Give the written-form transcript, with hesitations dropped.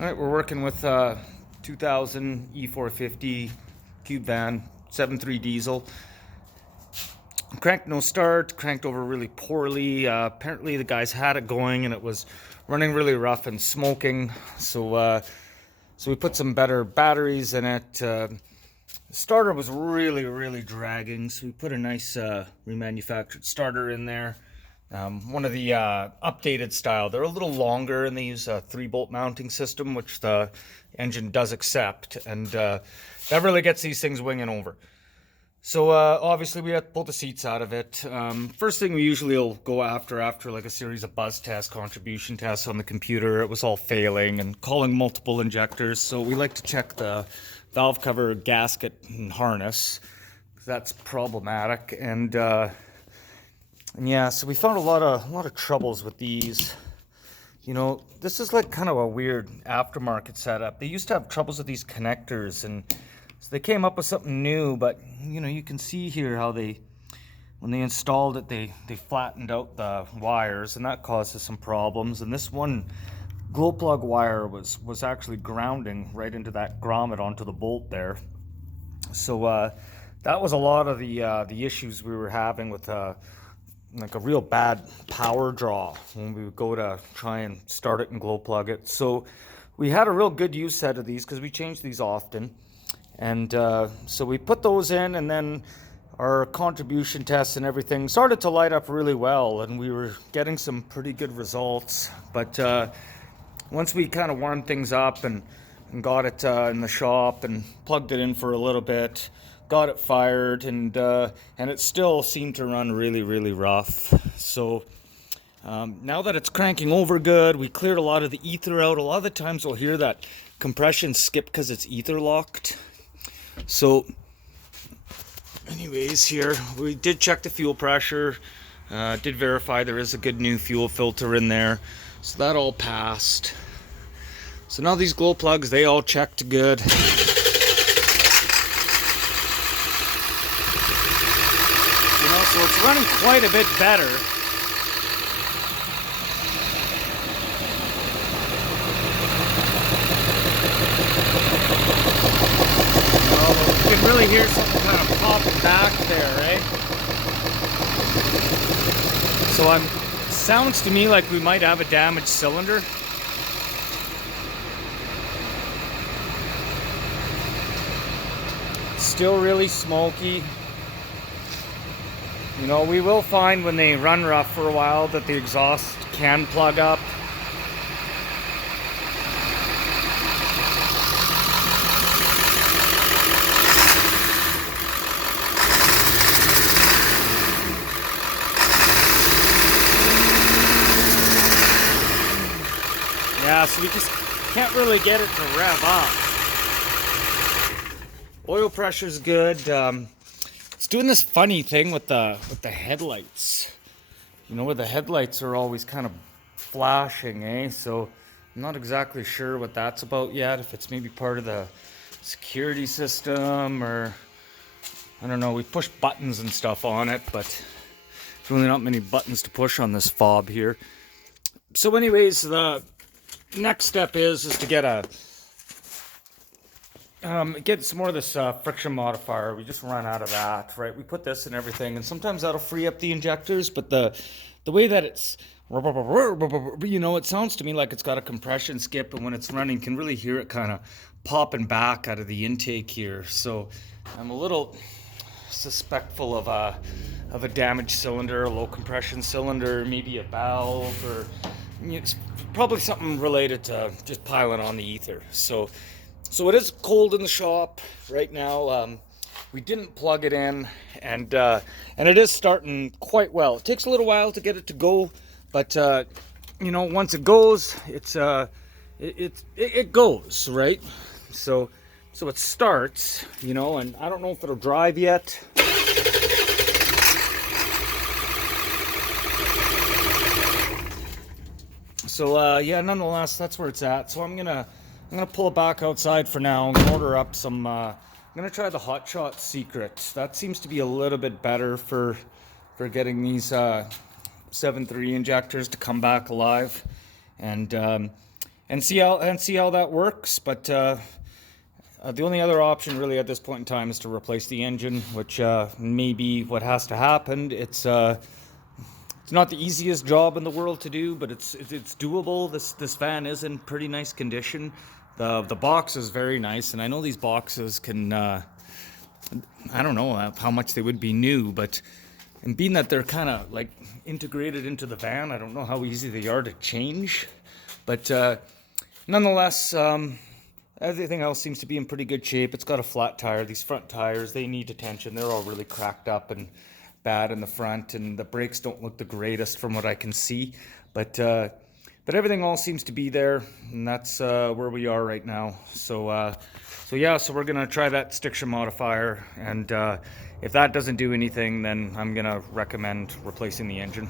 All right, we're working with 2000 E450 cube van, 7.3 diesel. Cranked no start, cranked over really poorly. Apparently the guys had it going and it was running really rough and smoking. So we put some better batteries in it. The starter was really dragging, so we put a nice remanufactured starter in there. One of the updated style. They're a little longer and they use a 3-bolt mounting system, which the engine does accept, and that really gets these things winging over. So obviously we have to pull the seats out of it. First thing we usually will go after like a series of buzz tests, contribution tests on the computer. It was all failing and calling multiple injectors. So we like to check the valve cover, gasket, and harness. That's problematic. And yeah, so we found a lot of troubles with these. You know, this is like kind of a weird aftermarket setup. They used to have troubles with these connectors, and so they came up with something new, but you know, you can see here how when they installed it, they flattened out the wires, and that causes some problems. And this one glow plug wire was actually grounding right into that grommet onto the bolt there. So that was a lot of the issues we were having with like a real bad power draw when we would go to try and start it and glow plug it. So we had a real good use set of these because we change these often. And so we put those in, and then our contribution tests and everything started to light up really well, and we were getting some pretty good results. But once we kind of warmed things up and got it in the shop and plugged it in for a little bit, got it fired, and it still seemed to run really rough. So now that it's cranking over good, we cleared a lot of the ether out. A lot of the times we'll hear that compression skip because it's ether locked. So anyways, here we did check the fuel pressure, did verify there is a good new fuel filter in there, so that all passed. So now these glow plugs, they all checked good. So it's running quite a bit better. You can really hear something kind of popping back there, right? So sounds to me like we might have a damaged cylinder. Still really smoky. You know, we will find when they run rough for a while that the exhaust can plug up. Yeah, so we just can't really get it to rev up. Oil pressure's good. It's doing this funny thing with the headlights. You know, where the headlights are always kind of flashing, eh? So I'm not exactly sure what that's about yet. If it's maybe part of the security system, or I don't know. We push buttons and stuff on it, but there's really not many buttons to push on this fob here. So anyways, the next step is to get some more of this friction modifier. We just ran out of that, right? We put this in everything, and sometimes that'll free up the injectors, but the way that it's, you know, it sounds to me like it's got a compression skip, and when it's running, you can really hear it kind of popping back out of the intake here. So I'm a little suspectful of a damaged cylinder, a low compression cylinder, maybe a valve, or it's probably something related to just piling on the ether. So it is cold in the shop right now. We didn't plug it in, and it is starting quite well. It takes a little while to get it to go, but you know, once it goes, it goes, right? So it starts, you know, and I don't know if it'll drive yet. So yeah, nonetheless, that's where it's at. So I'm gonna pull it back outside for now and order up some. I'm gonna try the Hot Shot Secret. That seems to be a little bit better for getting these 7.3 injectors to come back alive. And and see how that works. But the only other option really at this point in time is to replace the engine, which may be what has to happen. It's not the easiest job in the world to do, but it's doable. This van is in pretty nice condition. The box is very nice, and I know these boxes can I don't know how much they would be new, but and being that they're kind of like integrated into the van, I don't know how easy they are to change. But nonetheless, everything else seems to be in pretty good shape. It's got a flat tire. These front tires, they need attention. They're all really cracked up and bad in the front, and the brakes don't look the greatest from what I can see. But everything all seems to be there, and that's where we are right now. So we're gonna try that stick shift modifier, and if that doesn't do anything, then I'm gonna recommend replacing the engine.